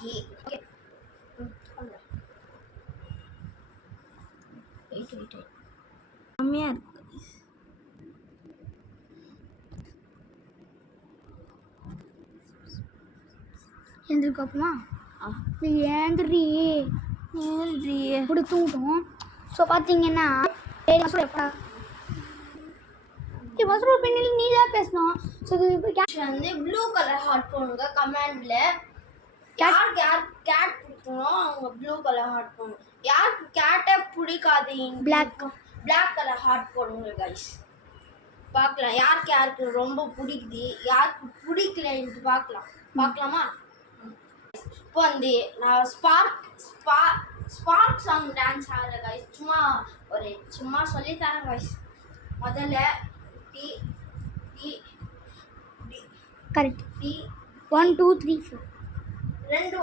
கி okay wait கம்மியா இருக்கு எழுந்திருக்கோமா ஏந்திரி இப்படி தூங்கிட்டோம். ஸோ பார்த்தீங்கன்னா மசூர் பெண்ணில் நீ தான் பேசணும். ஸோ கேஷ் வந்து ப்ளூ கலர் ஹார்ட் போடுங்க. கமெண்டில் யார் கேட் பிடிக்கணும் அவங்க ப்ளூ கலர் ஹார்ட் போடணும். யாருக்கு கேட்டை பிடிக்காதீங்க பிளாக் கலர் ஹார்ட் போடுங்க கைஸ். பார்க்கலாம் யாருக்கு ரொம்ப பிடிக்குது யாருக்கு பிடிக்கலன்ட்டு பார்க்கலாமா. இப்போ வந்து நான் ஸ்பார்க் சாங் டான்ஸ் ஆடுற கைஸ். சும்மா சொல்லித்தரேன் கைஸ். முதல்ல டி கரெக்ட் 1 2 3 4 2